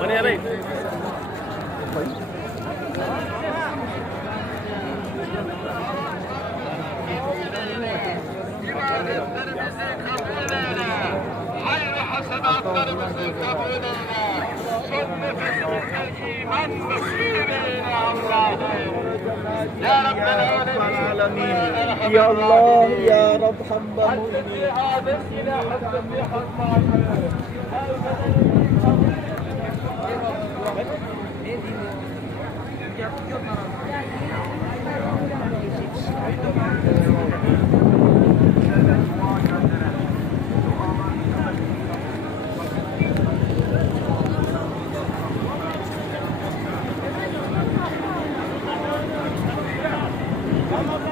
Mana baik? İbadetlerimizi kabul eyle. Hayır hasenatlarımızı kabul eyle. Son nefesimize iman nasip eyle Allah'ım. Ya Rabbel Alemin. Ya Allah, Ya Rab Hamd. Hazreti Adem ile Hazreti Havva. Tamam.